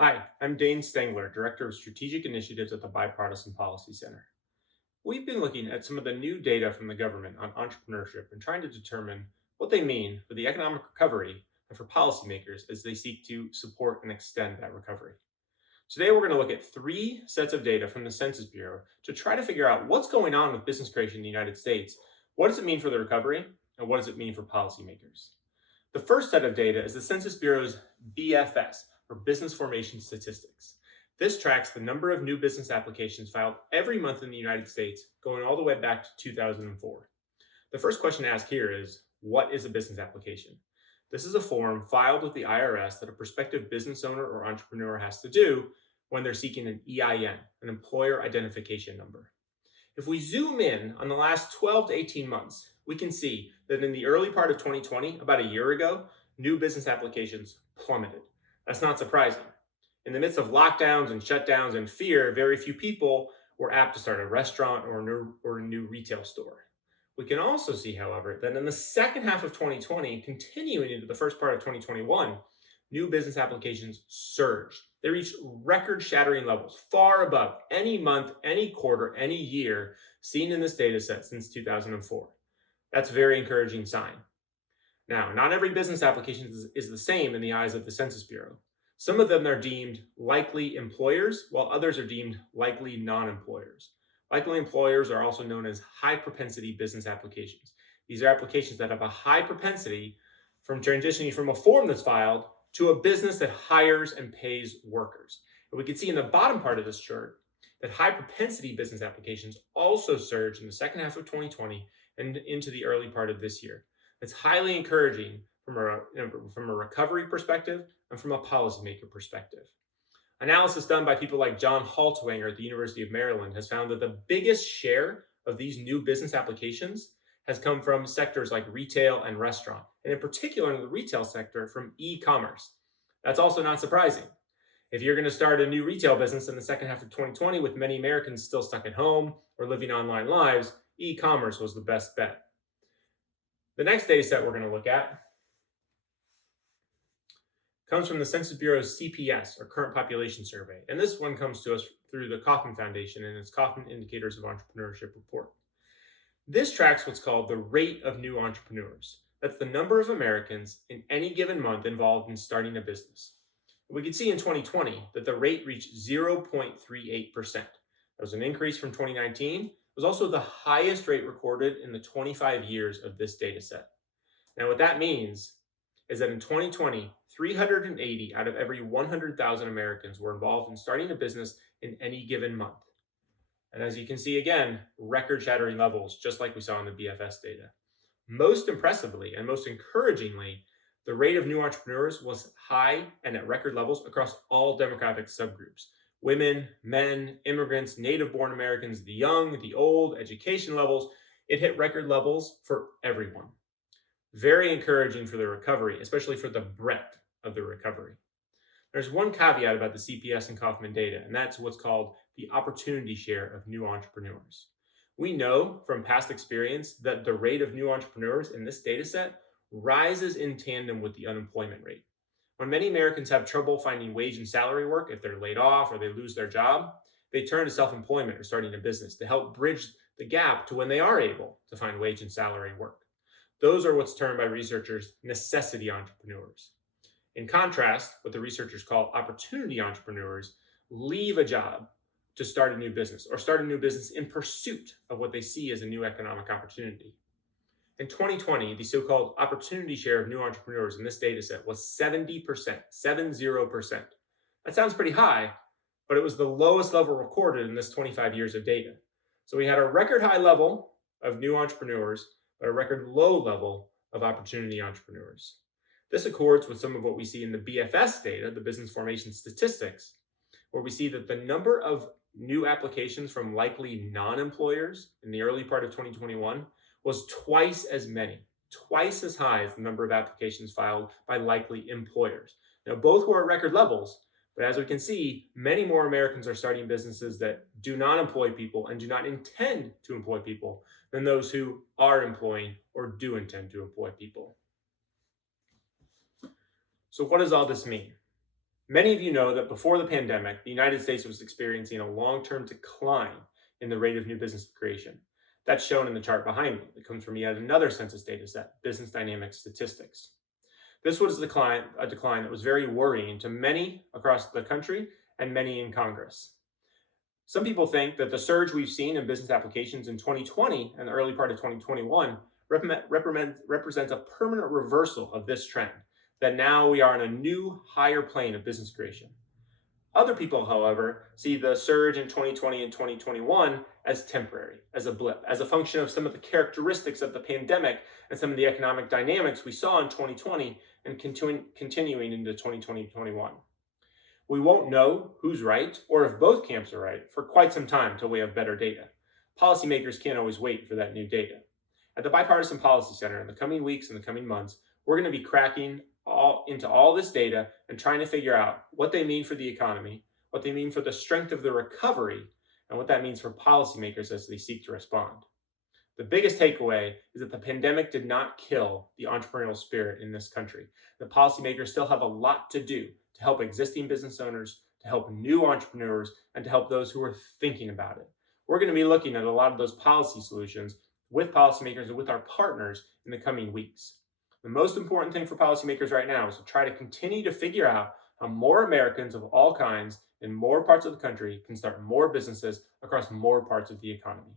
Hi, I'm Dane Stangler, Director of Strategic Initiatives at the Bipartisan Policy Center. We've been looking at some of the new data from the government on entrepreneurship and trying to determine what they mean for the economic recovery and for policymakers as they seek to support and extend that recovery. Today, we're going to look at three sets of data from the Census Bureau to try to figure out what's going on with business creation in the United States, what does it mean for the recovery, and what does it mean for policymakers. The first set of data is the Census Bureau's BFS, or Business Formation Statistics. This tracks the number of new business applications filed every month in the United States, going all the way back to 2004. The first question to ask here is, what is a business application? This is a form filed with the IRS that a prospective business owner or entrepreneur has to do when they're seeking an EIN, an employer identification number. If we zoom in on the last 12 to 18 months, we can see that in the early part of 2020, about a year ago, new business applications plummeted. That's not surprising. In the midst of lockdowns and shutdowns and fear, very few people were apt to start a restaurant or a new retail store. We can also see, however, that in the second half of 2020, continuing into the first part of 2021, new business applications surged. They reached record shattering levels, far above any month, any quarter, any year seen in this data set since 2004. That's a very encouraging sign. Now, not every business application is the same in the eyes of the Census Bureau. Some of them are deemed likely employers, while others are deemed likely non-employers. Likely employers are also known as high propensity business applications. These are applications that have a high propensity from transitioning from a form that's filed to a business that hires and pays workers. And we can see in the bottom part of this chart that high propensity business applications also surged in the second half of 2020 and into the early part of this year. It's highly encouraging from a recovery perspective and from a policymaker perspective. Analysis done by people like John Haltwanger at the University of Maryland has found that the biggest share of these new business applications has come from sectors like retail and restaurant, and in particular in the retail sector from e-commerce. That's also not surprising. If you're going to start a new retail business in the second half of 2020 with many Americans still stuck at home or living online lives, e-commerce was the best bet. The next data set we're going to look at comes from the Census Bureau's CPS, or Current Population Survey, and this one comes to us through the Kauffman Foundation and its Kauffman Indicators of Entrepreneurship report. This tracks what's called the rate of new entrepreneurs. That's the number of Americans in any given month involved in starting a business. We could see in 2020 that the rate reached 0.38%. That was an increase from 2019. It was also the highest rate recorded in the 25 years of this data set. Now, what that means is that in 2020, 380 out of every 100,000 Americans were involved in starting a business in any given month. And as you can see again, record shattering levels, just like we saw in the BFS data. Most impressively and most encouragingly, the rate of new entrepreneurs was high and at record levels across all demographic subgroups. Women, men, immigrants, native-born Americans, the young, the old, education levels. It hit record levels for everyone. Very encouraging for the recovery, especially for the breadth of the recovery. There's one caveat about the CPS and Kauffman data, and that's what's called the opportunity share of new entrepreneurs. We know from past experience that the rate of new entrepreneurs in this data set rises in tandem with the unemployment rate. When many Americans have trouble finding wage and salary work, if they're laid off or they lose their job, they turn to self-employment or starting a business to help bridge the gap to when they are able to find wage and salary work. Those are what's termed by researchers necessity entrepreneurs. In contrast, what the researchers call opportunity entrepreneurs leave a job to start a new business or start a new business in pursuit of what they see as a new economic opportunity. In 2020, the so-called opportunity share of new entrepreneurs in this data set was 70%, 70%. That sounds pretty high, but it was the lowest level recorded in this 25 years of data. So we had a record high level of new entrepreneurs, but a record low level of opportunity entrepreneurs. This accords with some of what we see in the BFS data, the business formation statistics, where we see that the number of new applications from likely non-employers in the early part of 2021 was twice as many, twice as high as the number of applications filed by likely employers. Now, both were at record levels, but as we can see, many more Americans are starting businesses that do not employ people and do not intend to employ people than those who are employing or do intend to employ people. So what does all this mean? Many of you know that before the pandemic, the United States was experiencing a long-term decline in the rate of new business creation. That's shown in the chart behind me. It comes from yet another census data set, Business Dynamics Statistics. This was a decline that was very worrying to many across the country and many in Congress. Some people think that the surge we've seen in business applications in 2020 and the early part of 2021 represents a permanent reversal of this trend, that now we are on a new, higher plane of business creation. Other people, however, see the surge in 2020 and 2021 as temporary, as a blip, as a function of some of the characteristics of the pandemic and some of the economic dynamics we saw in 2020 and continuing into 2021. We won't know who's right or if both camps are right for quite some time until we have better data. Policymakers can't always wait for that new data. At the Bipartisan Policy Center in the coming weeks and the coming months, we're going to be cracking into all this data and trying to figure out what they mean for the economy, what they mean for the strength of the recovery, and what that means for policymakers as they seek to respond. The biggest takeaway is that the pandemic did not kill the entrepreneurial spirit in this country. The policymakers still have a lot to do to help existing business owners, to help new entrepreneurs, and to help those who are thinking about it. We're going to be looking at a lot of those policy solutions with policymakers and with our partners in the coming weeks. The most important thing for policymakers right now is to try to continue to figure out how more Americans of all kinds in more parts of the country can start more businesses across more parts of the economy.